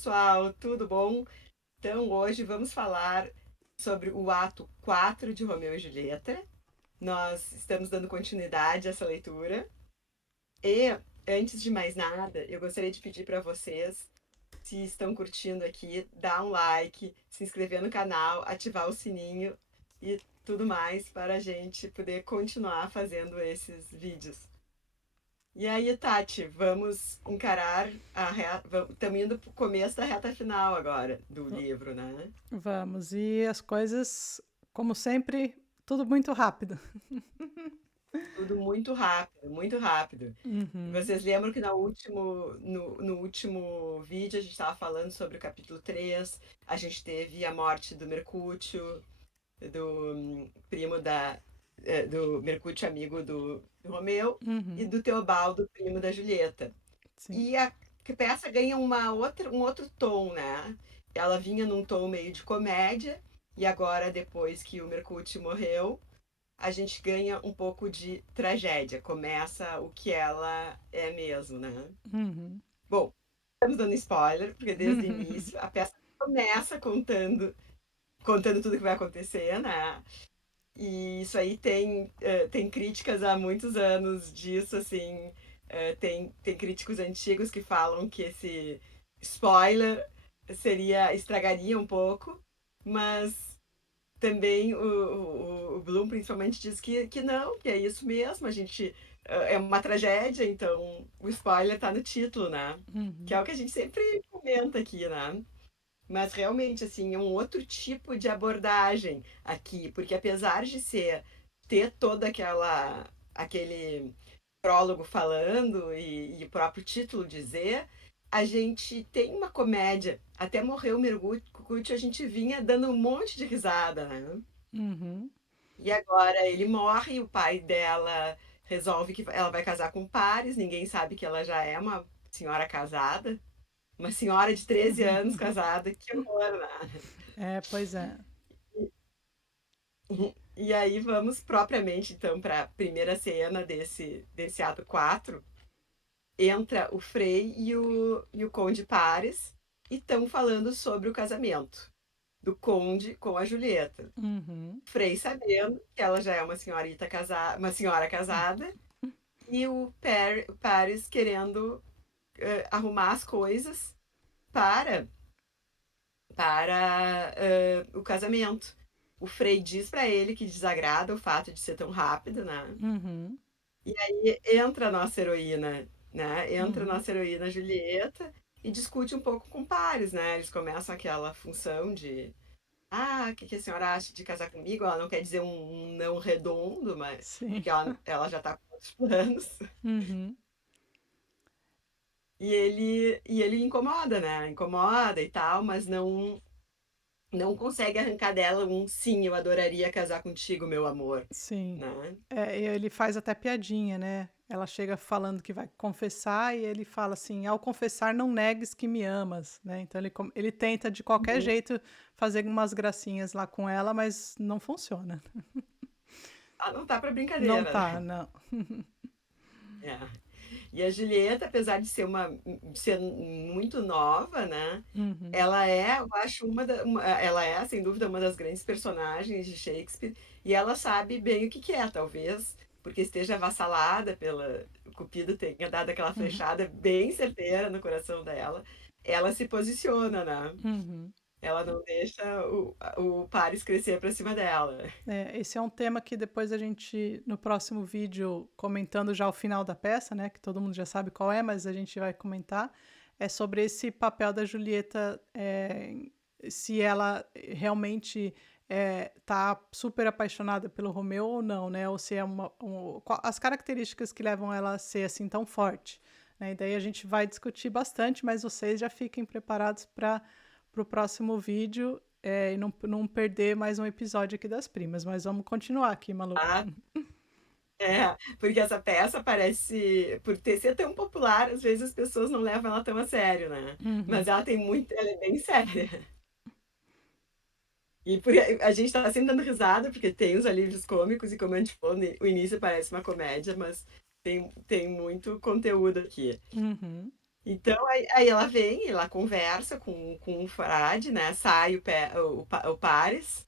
pessoal, tudo bom? Então, hoje vamos falar sobre o ato 4 de Romeu e Julieta. Nós estamos dando continuidade a essa leitura. E, antes de mais nada, eu gostaria de pedir para vocês, se estão curtindo aqui, dar um like, se inscrever no canal, ativar o sininho e tudo mais para a gente poder continuar fazendo esses vídeos. E aí, Tati, vamos encarar a reta. Estamos indo para o começo da reta final agora do livro, né? Vamos, e as coisas, como sempre, tudo muito rápido. Tudo muito rápido, muito rápido. E Uhum, vocês lembram que no último vídeo a gente estava falando sobre o capítulo 3. A gente teve a morte do Mercúcio, do primo do Mercúcio, amigo do Romeu, e uhum, do Teobaldo, primo da Julieta. sim. E a peça ganha um outro tom, né? Ela vinha num tom meio de comédia, e agora, depois que o Mercúrio morreu, a gente ganha um pouco de tragédia. Começa o que ela é mesmo, né? Uhum. Bom, estamos dando spoiler, porque desde o início a peça começa contando tudo que vai acontecer, né? E isso aí tem críticas há muitos anos disso, assim. Tem críticos antigos que falam que esse spoiler estragaria um pouco, mas também o Bloom principalmente diz que não, que é isso mesmo, a gente é uma tragédia, então o spoiler tá no título, né? Que é o que a gente sempre comenta aqui, né? Mas realmente, assim, é um outro tipo de abordagem aqui, porque apesar de ter toda aquele prólogo falando e o próprio título dizer, a gente tem uma comédia. Até morrer o Mergulho, a gente vinha dando um monte de risada, né? Uhum. E agora ele morre, o pai dela resolve que ela vai casar com Paris, ninguém sabe que ela já é uma senhora casada, uma senhora de 13 anos casada, que horror, né? É, pois é. E aí vamos propriamente então para a primeira cena desse ato 4. Entra o Frei e o Conde Pares e estão falando sobre o casamento do Conde com a Julieta. Uhum. Frei sabendo que ela já é uma senhora casada, e o Paris querendo arrumar as coisas para, para o casamento. O Frei diz para ele que desagrada o fato de ser tão rápido, né? Uhum. E aí entra a nossa heroína, né? Entra a Uhum. nossa heroína Julieta e discute um pouco com Paris, né? Eles começam aquela função de o que a senhora acha de casar comigo? Ela não quer dizer um não redondo, mas Sim. porque ela já está com outros planos. Uhum. E ele incomoda, né? Incomoda e tal, mas não consegue arrancar dela um sim, eu adoraria casar contigo, meu amor, Sim. né? É, e ele faz até piadinha, né? Ela chega falando que vai confessar e ele fala assim: ao confessar, não negues que me amas, né? Então ele tenta de qualquer jeito fazer umas gracinhas lá com ela, mas não funciona. Ah, não tá para Não brincadeira, tá, né? não. É. E a Julieta, apesar de ser muito nova, né? Uhum. Ela é, eu acho, ela é, sem dúvida, uma das grandes personagens de Shakespeare, e ela sabe bem o que que é, talvez, porque esteja avassalada pela. O Cupido tenha dado aquela Uhum. flechada bem certeira no coração dela. Ela se posiciona, né? Uhum. Ela não deixa o Paris crescer pra cima dela. É, esse é um tema que depois a gente, no próximo vídeo, comentando já o final da peça, né, que todo mundo já sabe qual é, mas a gente vai comentar, é sobre esse papel da Julieta, se ela realmente tá super apaixonada pelo Romeu ou não, né, ou se é as características que levam ela a ser assim tão forte, né, e daí a gente vai discutir bastante, mas vocês já fiquem preparados para o próximo vídeo e não perder mais um episódio aqui das primas, mas vamos continuar aqui, Malu. Tá? É, porque essa peça parece, por ser tão popular, às vezes as pessoas não levam ela tão a sério, né? Mas Uhum. ela é bem séria. A gente tá sempre dando risada, porque tem os alívios cômicos, e como a gente falou, o início parece uma comédia, mas tem muito conteúdo aqui. Uhum. Então, aí ela vem, ela conversa com o frade, né? Sai o Paris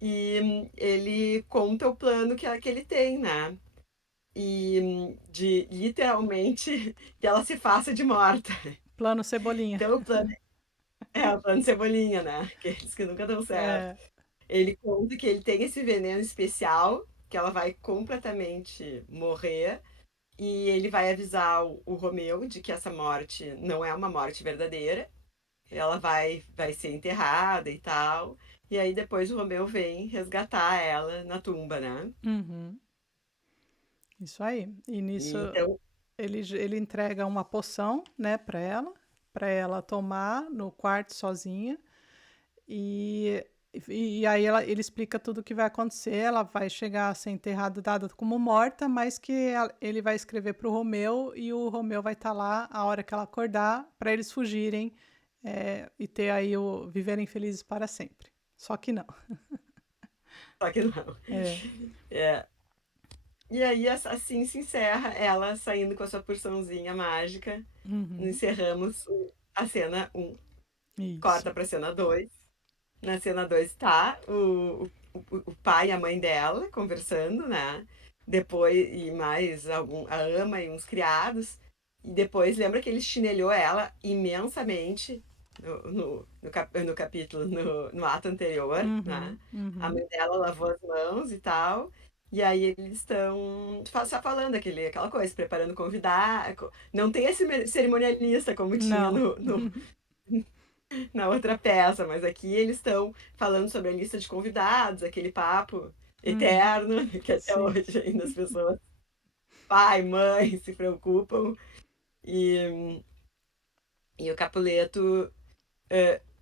e ele conta o plano que ele tem, né? E de literalmente que ela se faça de morta. Plano Cebolinha. Então, o plano Cebolinha, né? Aqueles que nunca dão certo. É. Ele conta que ele tem esse veneno especial, que ela vai completamente morrer. E ele vai avisar o Romeu de que essa morte não é uma morte verdadeira. Ela vai ser enterrada e tal. E aí depois o Romeu vem resgatar ela na tumba, né? Uhum. Isso aí. E E nisso então, ele entrega uma poção, né, para ela tomar no quarto sozinha. E, e aí ele explica tudo o que vai acontecer. Ela vai chegar a ser enterrada, dada como morta, mas que ele vai escrever para o Romeu e o Romeu vai estar lá a hora que ela acordar para eles fugirem e ter aí o viverem felizes para sempre. Só que não. só que não. É. É. E aí assim se encerra ela saindo com a sua porçãozinha mágica. Uhum. Encerramos a cena um. Isso. Corta pra cena 2. Na cena 2 tá o pai e a mãe dela conversando, né? Depois, e mais a ama e uns criados. E depois lembra que ele chinelhou ela imensamente no capítulo, no ato anterior, né? Uhum. A Uhum. mãe dela lavou as mãos e tal. E aí eles estão só falando aquela coisa, preparando convidar. Não tem esse cerimonialista como tinha Não. na outra peça, mas aqui eles estão falando sobre a lista de convidados, aquele papo Uhum. eterno, que até Sim. hoje ainda as pessoas, pai, mãe, se preocupam. E, e o Capuleto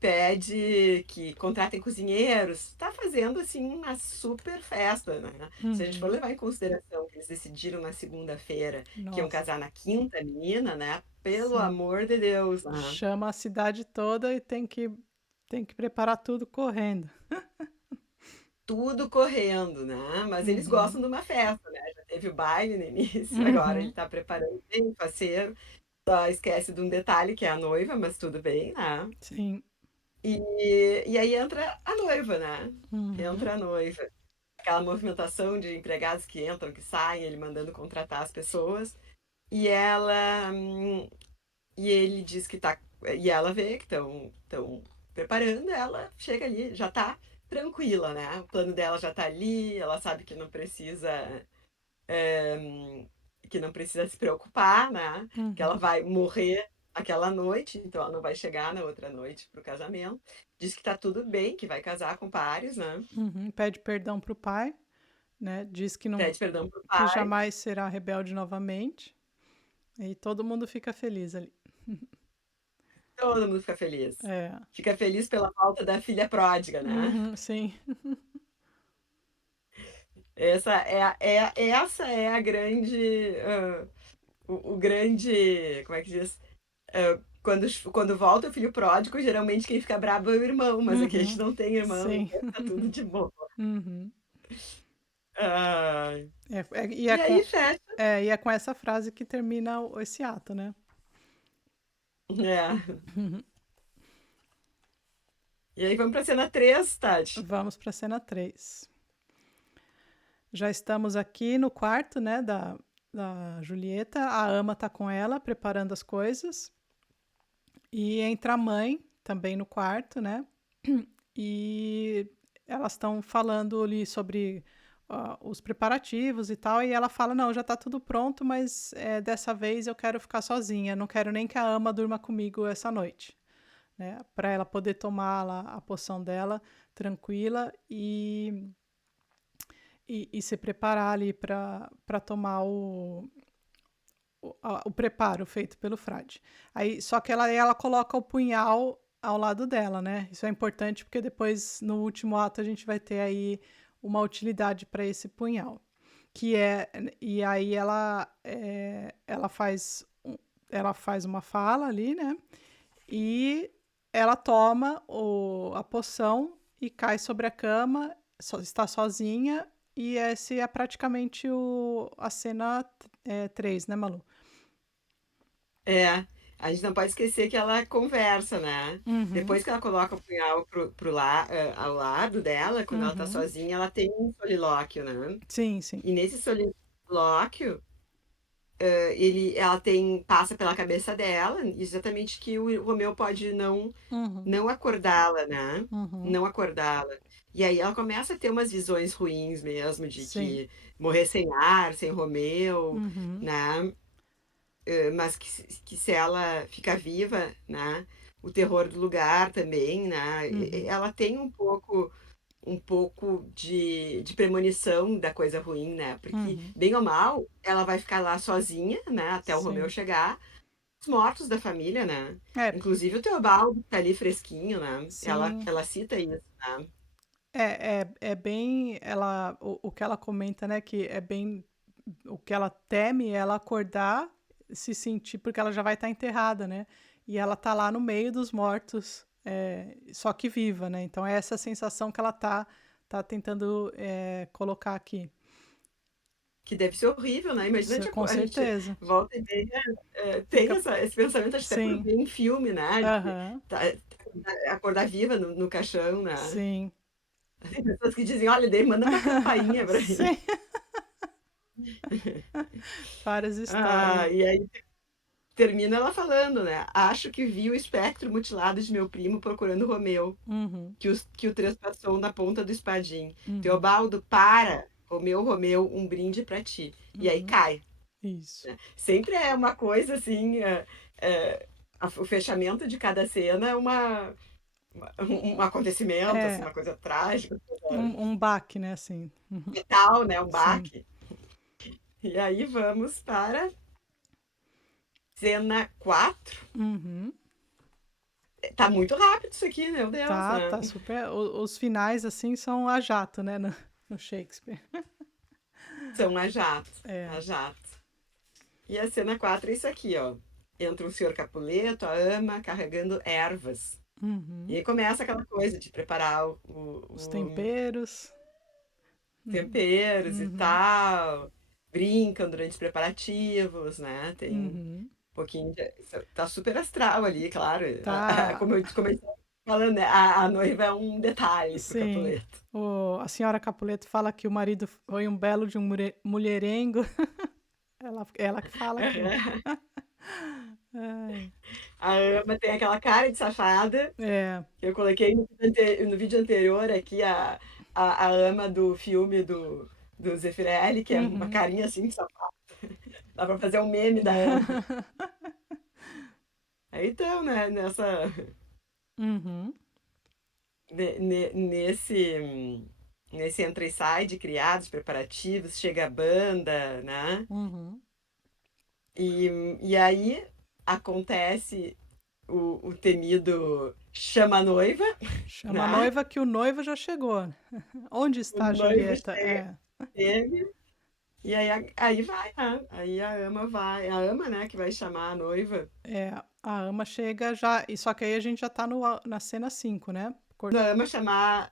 pede que contratem cozinheiros. Está fazendo assim uma super festa, né? Se a gente for Uhum. levar em consideração que eles decidiram na segunda-feira que iam Nossa. casar na quinta menina, né? Pelo Sim. amor de Deus, né? Chama a cidade toda e tem que preparar tudo correndo. Tudo correndo, né? Mas eles Uhum. gostam de uma festa, né? Já teve o baile no início, agora ele Uhum. tá preparando bem faceiro. Só esquece de um detalhe que é a noiva, mas tudo bem, né? Sim. E aí entra a noiva, né? Uhum. Entra a noiva. Aquela movimentação de empregados que entram, que saem, ele mandando contratar as pessoas. E ela. E ele diz que tá. E ela vê que estão preparando, ela chega ali, já tá tranquila, né? O plano dela já tá ali, ela sabe é, que não precisa se preocupar, né? Que ela Uhum. vai morrer aquela noite, então ela não vai chegar na outra noite pro casamento. Diz que tá tudo bem, que vai casar com Paris, né? Uhum. Pede perdão pro pai, né? Diz que não, Pede perdão pro que pai, jamais será rebelde novamente. E todo mundo fica feliz ali. todo mundo fica feliz. É. Fica feliz pela volta da filha pródiga, né? Uhum. Sim. Essa é a grande. O grande. Como é que diz? Quando volta o filho pródigo, geralmente quem fica brabo é o irmão, mas aqui a gente Uhum. não tem irmão, Sim. então tá tudo de boa. Uhum. Ai. E E aí fecha. e é com essa frase que termina esse ato, né? É. E aí vamos pra cena 3, Tati. Vamos para a cena 3. Já estamos aqui no quarto, né, da Julieta. A ama tá com ela, preparando as coisas. E entra a mãe também no quarto, né? E elas estão falando ali sobre os preparativos e tal. E ela fala: Não, já tá tudo pronto, mas dessa vez eu quero ficar sozinha. Não quero nem que a ama durma comigo essa noite, né? Para ela poder tomar lá a poção dela tranquila e se preparar ali para tomar o preparo feito pelo frade. Aí, só que ela coloca o punhal ao lado dela, né? Isso é importante porque depois, no último ato, a gente vai ter aí uma utilidade para esse punhal. Que é. E aí ela faz uma fala ali, né? E ela toma a poção e cai sobre a cama, está sozinha, e esse é praticamente a cena 3, né, Malu? É. A gente não pode esquecer que ela conversa, né? Uhum. Depois que ela coloca o punhal ao lado dela, quando ela tá Uhum. sozinha, ela tem um solilóquio, né? Sim, sim. E nesse solilóquio, ela passa pela cabeça dela, exatamente que o Romeu pode Uhum. não acordá-la, né? Uhum. Não acordá-la. E aí ela começa a ter umas visões ruins mesmo, de Sim. que morrer sem ar, sem Romeu, Uhum. né? Mas que se ela fica viva, né? O terror do lugar também, né? Uhum. Ela tem um pouco de premonição da coisa ruim, né? Porque, Uhum. bem ou mal, ela vai ficar lá sozinha, né? Até o Romeu Sim. chegar. Os mortos da família, né? É, Inclusive o Teobaldo tá ali fresquinho, né? sim. Ela cita isso, né? É bem ela o que ela comenta, né, que é bem o que ela teme é ela acordar, se sentir porque ela já vai estar enterrada, né, e ela tá lá no meio dos mortos, só que viva, né, então é essa sensação que ela tá tentando, colocar aqui. Que deve ser horrível, né? Imagina, Isso, com a gente certeza. volta e meia, tem Fica esse pensamento, acho até por sim. ver em filme, né? De Aham. acordar viva no caixão, né? Sim. Tem pessoas que dizem, olha, daí manda uma campainha pra mim. Sim, várias Ah, histórias. e aí termina ela falando, né? Acho que vi o espectro mutilado de meu primo procurando Romeu, Uhum, que o trespassou na ponta do espadim. uhum, Teobaldo, para! Romeu, Romeu, um brinde pra ti. E aí uhum. cai. Isso. Sempre é uma coisa assim, o fechamento de cada cena é um acontecimento, assim, É, uma coisa trágica, um baque, né, assim. metal, né? Um Sim. baque. E aí vamos para cena 4. Uhum. Tá muito rápido isso aqui, meu Deus, Tá, né? tá super os finais, assim, são a jato, né, no Shakespeare. São a jato, É. a jato. E a cena 4 é isso aqui, ó. Entra o senhor Capuleto, a ama, carregando ervas. E Uhum. aí começa aquela coisa de preparar Os o temperos. Uhum. temperos e Uhum. tal. Brincam durante os preparativos, né? Tem um Uhum. pouquinho de... Tá super astral ali, claro. Tá, Como eu estava falando, né? A noiva é um detalhe pro sim. Capuleto. A senhora Capuleto fala que o marido foi um belo de um mulherengo. Ela que fala aqui. Ai. A ama tem aquela cara de safada. É. Eu coloquei no vídeo anterior aqui a ama do filme do Zeffirelli, que é uma Uhum. carinha assim de safada. Dá pra fazer um meme da ama. Aí então, né, Uhum. ne- ne- nesse, nesse entra e sai de criados preparativos, chega a banda, né? Uhum. E aí acontece o temido chama a noiva, Chama a né? noiva que o noivo já chegou. Onde O está a noivo Julieta? chega, É. e aí vai, né? Aí a ama vai, a ama, né, que vai chamar a noiva. É, a ama chega já. E só que aí a gente já tá na cena 5, né? A ama chamar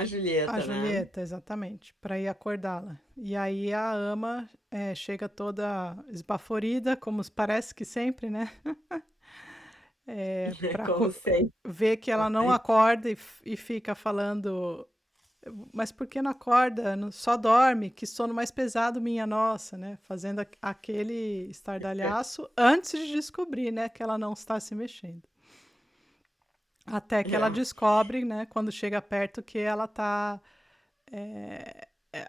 a A Julieta, né? Julieta, exatamente, para ir acordá-la. E aí a ama chega toda esbaforida, como parece que sempre, né? Para Como sempre. ver que ela não acorda e fica falando. Mas por que não acorda? Só dorme, que sono mais pesado, minha nossa, né? Fazendo aquele estardalhaço antes de descobrir, né, que ela não está se mexendo. Até que ela É. descobre, né, quando chega perto, que ela está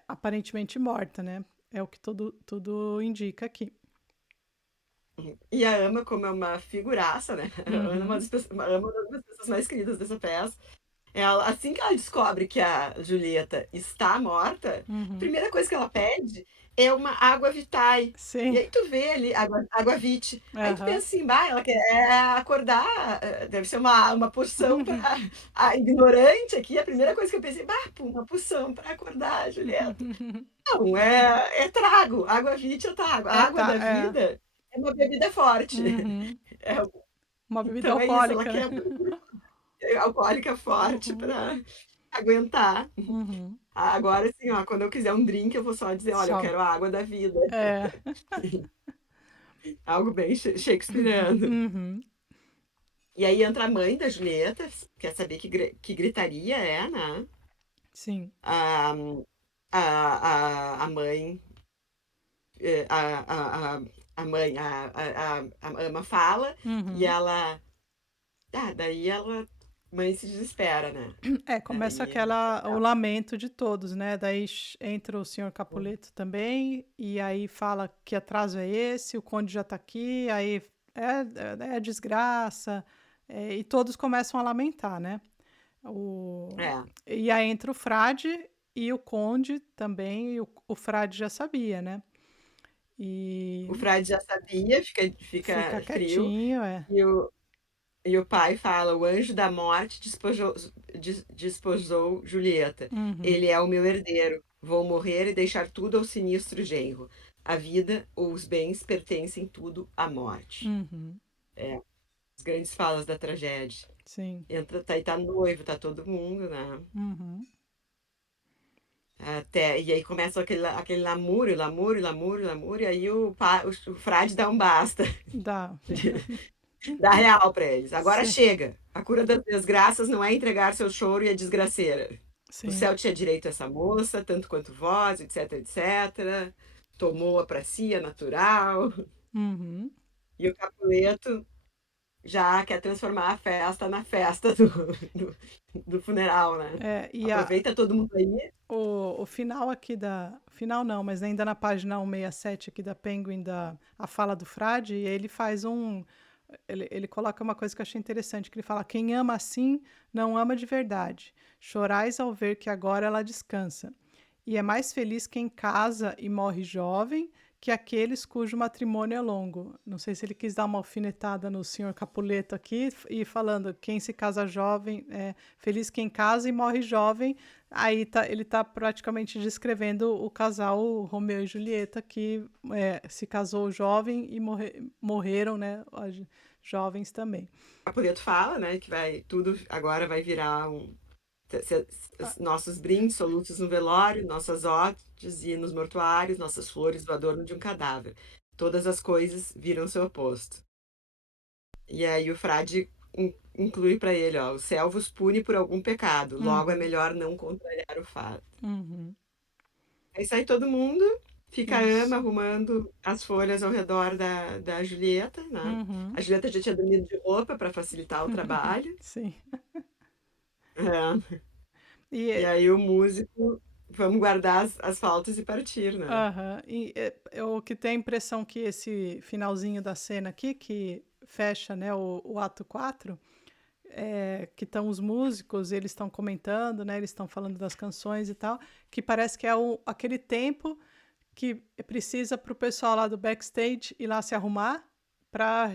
aparentemente morta, né? É o que tudo indica aqui. E a ama, como é uma figuraça, né? Uhum, A ama é uma das pessoas mais queridas dessa peça. Ela, assim que ela descobre que a Julieta está morta, a uhum. primeira coisa que ela pede é uma água vitae. E Sim, aí tu vê ali, água vite. Aí tu pensa aham. assim, bah, ela quer acordar, deve ser uma poção para a ignorante aqui. A primeira coisa que eu pensei, bah, pô, uma poção para acordar, a Julieta. Não, é trago. Água vite é trago. A É, água tá, da vida é uma bebida forte. uhum. É, Uma bebida então é isso, ela alcoólica, né? quer alcoólica forte Uhum, para aguentar. uhum. Agora, assim, ó, quando eu quiser um drink, eu vou só dizer, olha, eu Só. quero a água da vida. É. Algo bem shakespeariano. Uhum, E aí entra a mãe da Julieta, quer saber que gritaria é, né? sim. A, a mãe, eh, a mãe, a ama fala e Uhum. ela, daí ela, mãe se desespera, né? É, começa Daí, aquela o lamento de todos, né, daí entra o senhor Capuleto também, e aí fala: "Que atraso é esse? O conde já tá aqui", aí é desgraça, e todos começam a lamentar, né. O é, e aí entra o frade e o conde também, e o frade já sabia, né. o E frade já sabia, fica fica frio, quietinho, é. e o pai fala: o anjo da morte desposou Julieta. Uhum, Ele é o meu herdeiro. Vou morrer e deixar tudo ao sinistro genro. A vida ou os bens pertencem tudo à morte. uhum, As grandes falas da tragédia. sim. Entra, tá noivo, tá todo mundo, né? Uhum. Até, e aí começa aquele lamúrio, lamúrio, lamúrio, lamúrio, e aí o frade dá um basta. Dá. Dá real pra eles. Agora Sim, chega. A cura das desgraças não é entregar seu choro e a desgraceira. O sim. céu tinha direito a essa moça, tanto quanto vós, etc, etc. Tomou-a pra si, é natural. Uhum. E o Capuleto já quer transformar a festa na festa do funeral, né? É, e Aproveita todo mundo aí. o final aqui da. Final não, mas ainda na página 167 aqui da Penguin, a fala do Frade, ele faz um. Ele coloca uma coisa que eu achei interessante, que ele fala: quem ama assim, não ama de verdade. Chorais ao ver que agora ela descansa. E é mais feliz quem casa e morre jovem que aqueles cujo matrimônio é longo. Não sei se ele quis dar uma alfinetada no senhor Capuleto aqui e falando quem se casa jovem, feliz quem casa e morre jovem. Aí ele está praticamente descrevendo o casal Romeu e Julieta que se casou jovem e morreram, né, jovens também. O Capuleto fala, né, que vai tudo agora vai virar um nossos brindes, soluços no velório, nossas odds e nos mortuários, nossas flores do adorno de um cadáver. Todas as coisas viram seu oposto. E aí o frade inclui para ele, ó, o céu vos pune por algum pecado, logo é Uhum, melhor não contrariar o fato. uhum, Aí sai todo mundo, fica a Ama isso. arrumando as folhas ao redor da Julieta, né? Uhum. A Julieta já tinha dormido de roupa para facilitar o trabalho. Sim. É. E E aí o músico, vamos guardar as faltas e partir, né? aham. E, eu que tenho a impressão que esse finalzinho da cena aqui, que fecha, né, o ato 4, que estão os músicos, eles estão comentando, né, eles estão falando das canções e tal, que parece que é aquele tempo que precisa para o pessoal lá do backstage ir lá se arrumar para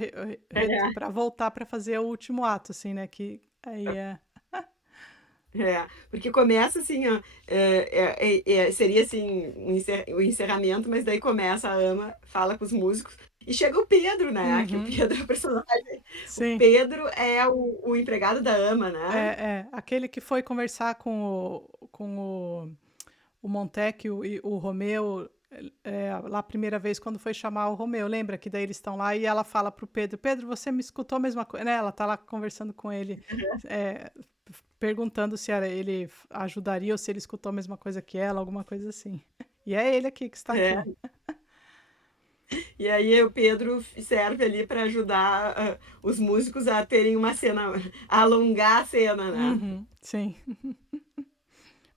É, para voltar para fazer o último ato, assim, né, que aí é... porque começa assim, ó, seria assim o encerramento, mas daí começa a Ama, fala com os músicos, e chega o Pedro, né? Que o Uhum. Pedro é o personagem. O Sim. Pedro é o empregado da Ama, né? Aquele que foi conversar com o Montecchio e o Romeu, lá a primeira vez quando foi chamar o Romeu, lembra que daí eles estão lá e ela fala pro Pedro: Pedro, você me escutou a mesma coisa? Né? Ela tá lá conversando com ele, é, perguntando se ele ajudaria ou se ele escutou a mesma coisa que ela, alguma coisa assim. E é ele aqui que está É. aqui. E aí o Pedro serve ali para ajudar os músicos a terem uma cena, a alongar a cena, né? Uhum, sim.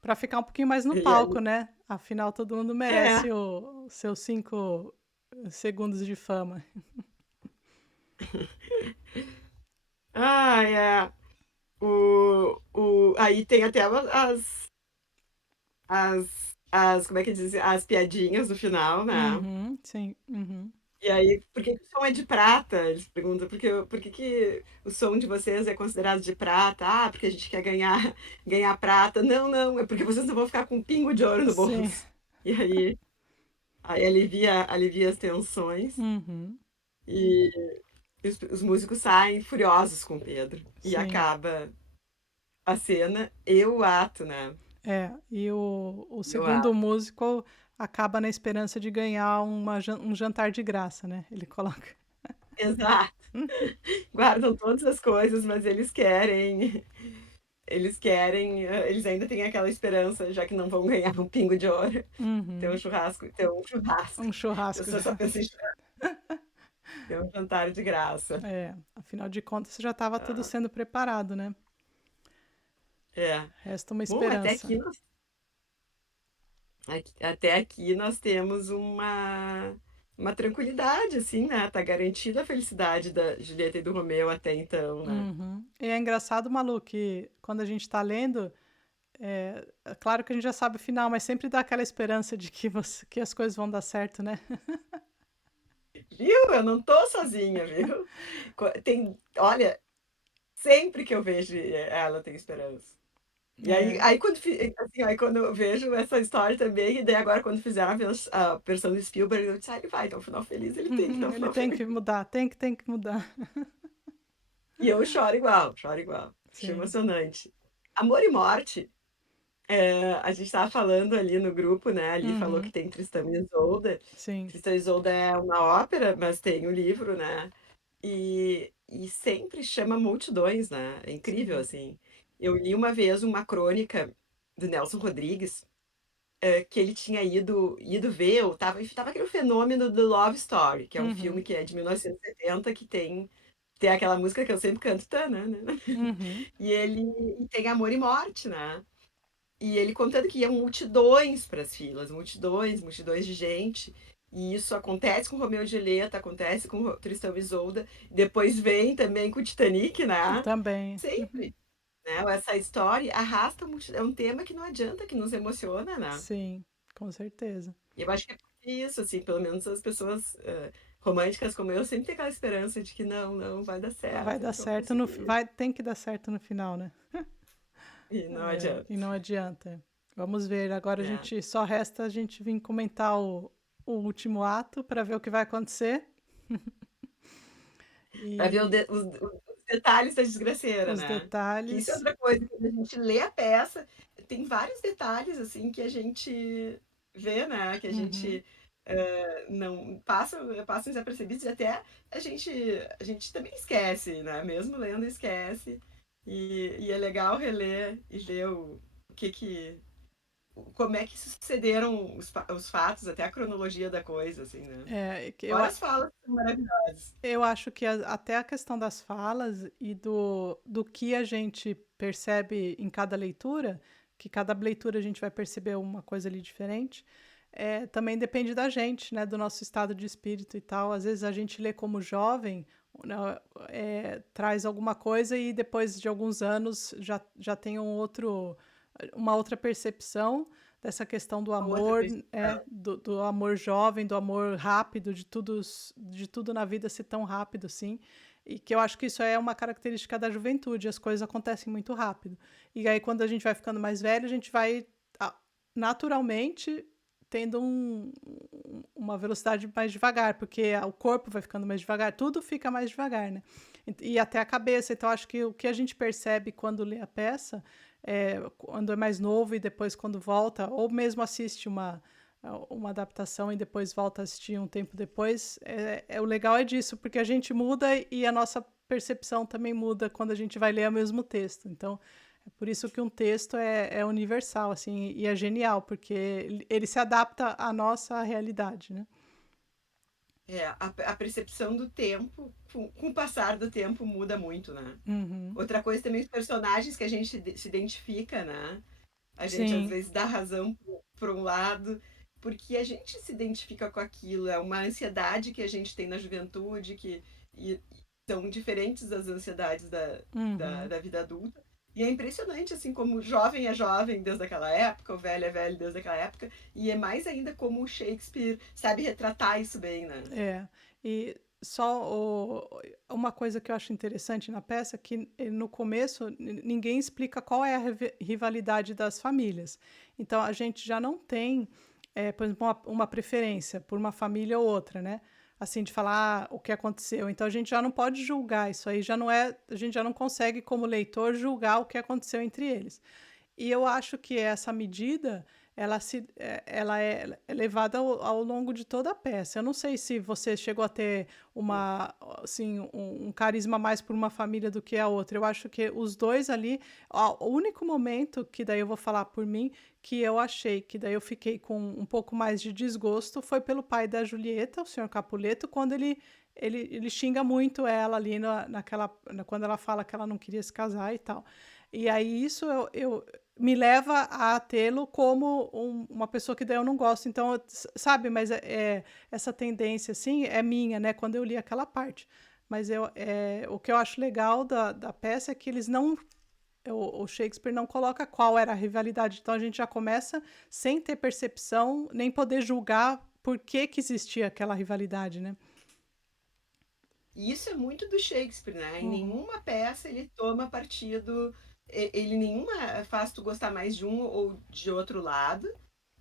Para ficar um pouquinho mais no E palco, aí, né? Afinal, todo mundo é. merece os seus 5 segundos de fama. Ah, é. Aí tem até como é que diz? As piadinhas no final, né? Uhum, sim. Uhum. E aí, por que que o som é de prata? Eles perguntam, por que que o som de vocês é considerado de prata? Ah, porque a gente quer ganhar prata. Não, não, é porque vocês não vão ficar com um pingo de ouro no Sim. bolso. E aí alivia as tensões Uhum. e os músicos saem furiosos com o Pedro. E Sim. acaba a cena e o ato, né? E o E o segundo ato. músico acaba na esperança de ganhar um jantar de graça, né? Ele coloca. Exato. Guardam todas as coisas, mas eles ainda têm aquela esperança, já que não vão ganhar um pingo de ouro, Uhum. ter um churrasco. Um A churrasco. pessoa só pensa em ter um jantar de graça. É, afinal de contas, já estava tudo Ah, sendo preparado, né? é. Resta uma Bom, esperança. até aqui nós temos uma tranquilidade, assim, né? Tá garantida a felicidade da Julieta e do Romeu até então, né? Uhum. E é engraçado, Malu, que quando a gente está lendo, é claro que a gente já sabe o final, mas sempre dá aquela esperança de que as coisas vão dar certo, né? Viu? Eu não tô sozinha, viu? Olha, sempre que eu vejo ela, tem esperança. E É. aí quando eu vejo essa história também, e daí agora quando fizeram a versão do Spielberg, eu disse, ah, ele vai ter um final feliz, ele tem que ter um Ele final tem feliz. que mudar, tem que mudar. E eu choro igual, choro igual. Acho Sim, emocionante. Amor e Morte, a gente estava falando ali no grupo, né? Ali falou que uhum, tem Tristão e Isolda. sim, Tristão e Isolda é uma ópera, mas tem o livro, né? E sempre chama multidões, né? É incrível, sim. assim. Eu li uma vez uma crônica do Nelson Rodrigues, que ele tinha ido ver, tava aquele fenômeno do Love Story, que é um filme Uhum, que é de 1970, que tem aquela música que eu sempre canto, tanana, uhum, e tem Amor e Morte, né? E ele contando que iam multidões para as filas, multidões de gente. E isso acontece com Romeu e Julieta, acontece com Tristão e Isolda, depois vem também com o Titanic, né? também. Sempre, né? Essa história arrasta multidão, é um tema que não adianta, que nos emociona, né? Sim, com certeza. E eu acho que é por isso, assim, pelo menos as pessoas românticas como eu sempre têm aquela esperança de que não, vai dar Vai certo, dar eles vão certo conseguir. tem que dar certo no final, né? E não É, adianta. e não adianta. Vamos ver. Agora É. só resta a gente vir comentar o último ato para ver o que vai acontecer Para ver e os detalhes da desgraceira, os né? Que isso é detalhes. outra coisa, quando a gente lê a peça, tem vários detalhes assim que a gente vê, né? Que a Uhum. gente não passam desapercebidos e até a gente também esquece, né? Mesmo lendo, esquece. E é legal reler e ver o que como é que sucederam os fatos, até a cronologia da coisa, assim, né? É, que Fora as falas que são maravilhosas. eu acho que até a questão das falas e do que a gente percebe em cada leitura, que cada leitura a gente vai perceber uma coisa ali diferente, também depende da gente, né, do nosso estado de espírito e tal. Às vezes a gente lê como jovem, né, traz alguma coisa e depois de alguns anos já tem uma outra percepção dessa questão do Uma outra amor, percepção. do amor jovem, do amor rápido, de tudo na vida ser tão rápido assim. E que eu acho que isso é uma característica da juventude, as coisas acontecem muito rápido. E aí, quando a gente vai ficando mais velho, a gente vai ah, naturalmente tendo uma velocidade mais devagar, porque o corpo vai ficando mais devagar, tudo fica mais devagar, né? E até a cabeça. Então, acho que o que a gente percebe quando lê a peça quando é mais novo e depois quando volta, ou mesmo assiste uma adaptação e depois volta a assistir um tempo depois, o legal é disso, porque a gente muda e a nossa percepção também muda quando a gente vai ler o mesmo texto. Então, é por isso que um texto é universal, assim, e é genial, porque ele se adapta à nossa realidade, né? A percepção do tempo, com o passar do tempo, muda muito, né? Uhum. Outra coisa também, os personagens que a gente se identifica, né? A gente às Sim. vezes dá razão por um lado, porque a gente se identifica com aquilo, é uma ansiedade que a gente tem na juventude, e são diferentes das ansiedades Uhum. da vida adulta. E é impressionante, assim, como o jovem é jovem desde aquela época, o velho é velho desde aquela época, e é mais ainda como o Shakespeare sabe retratar isso bem, né? É, e uma coisa que eu acho interessante na peça é que no começo ninguém explica qual é a rivalidade das famílias. Então a gente já não tem, por exemplo, uma preferência por uma família ou outra, né? Assim, de falar o que aconteceu. Então a gente já não pode julgar, isso aí já não é, a gente já não consegue, como leitor, julgar o que aconteceu entre eles. E eu acho que essa medida ela é levada ao longo de toda a peça. Eu não sei se você chegou a ter assim, um carisma mais por uma família do que a outra. Eu acho que os dois ali, o único momento que daí eu vou falar por mim, que eu achei que daí eu fiquei com um pouco mais de desgosto foi pelo pai da Julieta, o senhor Capuleto, quando ele xinga muito ela ali quando ela fala que ela não queria se casar e tal. E aí isso me leva a tê-lo como uma pessoa que daí eu não gosto. Então, sabe, mas essa tendência, assim, é minha, né? Quando eu li aquela parte. Mas o que eu acho legal da peça é que eles não. O Shakespeare não coloca qual era a rivalidade. Então, a gente já começa sem ter percepção, nem poder julgar por que existia aquela rivalidade, né? E isso é muito do Shakespeare, né? Em Uhum. nenhuma peça ele toma partido, ele nenhuma faz tu gostar mais de um ou de outro lado.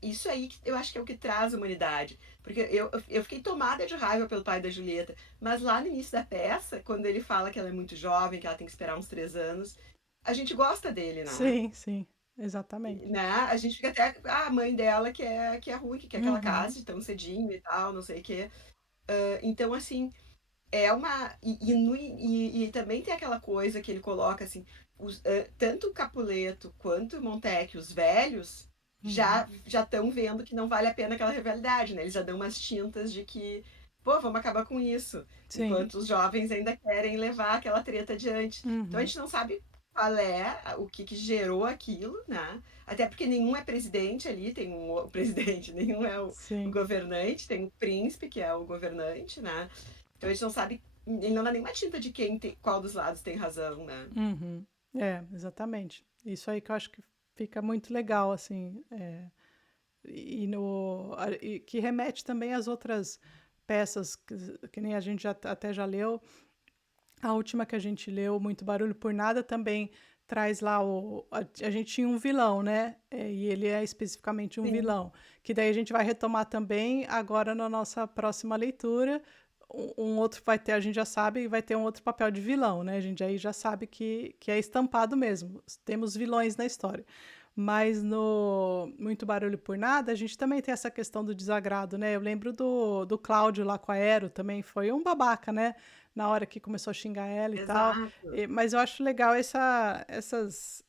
Isso aí que eu acho que é o que traz a humanidade. Porque eu fiquei tomada de raiva pelo pai da Julieta, mas lá no início da peça, quando ele fala que ela é muito jovem, que ela tem que esperar uns 3 anos, a gente gosta dele, né? Sim, sim, exatamente. Né? A gente fica até. Ah, a mãe dela que é ruim, que quer que ela Uhum. case tão cedinho e tal, não sei o quê. Então, assim, é uma. E também tem aquela coisa que ele coloca assim: tanto o Capuleto quanto o Montecchio, os velhos, Uhum. já estão vendo que não vale a pena aquela rivalidade, né? Eles já dão umas tintas de que, pô, vamos acabar com isso. Sim. Enquanto os jovens ainda querem levar aquela treta adiante. Então a Uhum. gente não sabe qual é o que gerou aquilo, né? Até porque nenhum é presidente ali, tem o presidente, nenhum é o Sim. governante, tem o príncipe, que é o governante, né? Então a gente não sabe, ele não dá nenhuma tinta de qual dos lados tem razão, né? Uhum. É, exatamente. Isso aí que eu acho que fica muito legal, assim, e que remete também às outras peças que nem a gente até já leu. A última que a gente leu, Muito Barulho por Nada, também traz lá a gente tinha um vilão, né? E ele é especificamente um Sim. vilão, que daí a gente vai retomar também agora na nossa próxima leitura. Um outro vai ter, a gente já sabe, vai ter um outro papel de vilão, né? A gente aí já sabe que é estampado mesmo. Temos vilões na história. Mas no Muito Barulho por Nada, a gente também tem essa questão do desagrado, né? Eu lembro do Cláudio lá com a Aero, também foi um babaca, né? Na hora que começou a xingar ela e tal. Exato. Mas eu acho legal essas.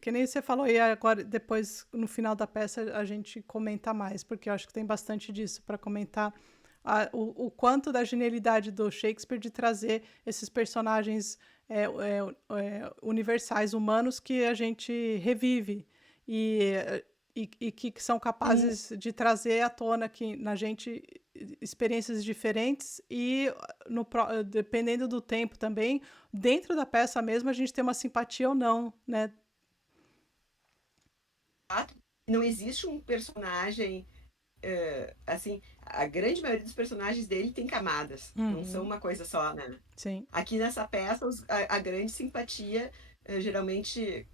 Que nem você falou, e agora, depois, no final da peça, a gente comenta mais, porque eu acho que tem bastante disso para comentar. O quanto da genialidade do Shakespeare de trazer esses personagens universais, humanos, que a gente revive e, e que são Sim. capazes de trazer à tona aqui na gente experiências diferentes e dependendo do tempo também, dentro da peça mesmo, a gente tem uma simpatia ou não, né? Não existe um personagem, assim, a grande maioria dos personagens dele tem camadas, não são Uhum, uma coisa só, né? sim. Aqui nessa peça, a grande simpatia geralmente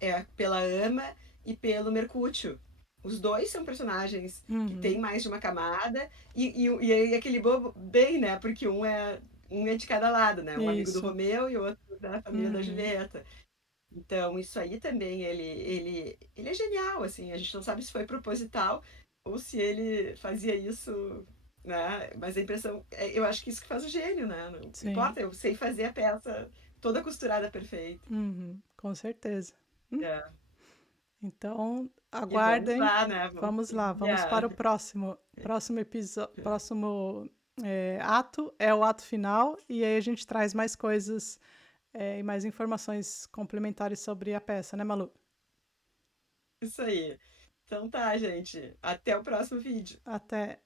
é pela Ama e pelo Mercúcio. Os dois são personagens que têm Uhum, mais de uma camada, e aquele bobo bem, né? Porque um é de cada lado, né? Um amigo do isso. Romeu e outro da família da Uhum, Julieta. Então, isso aí também, ele é genial, assim. A gente não sabe se foi proposital ou se ele fazia isso, né? Mas a impressão, eu acho que isso que faz o gênio, né? Não sim. importa, eu sei fazer a peça toda costurada perfeito. Uhum, com certeza. É. Então, E vamos aguardem. lá, né? Vamos Vamos lá, seguir vamos para o próximo episódio, próximo ato, é o ato final, e aí a gente traz mais coisas e mais informações complementares sobre a peça, né, Malu? Isso aí. Então tá, gente. Até o próximo vídeo. Até.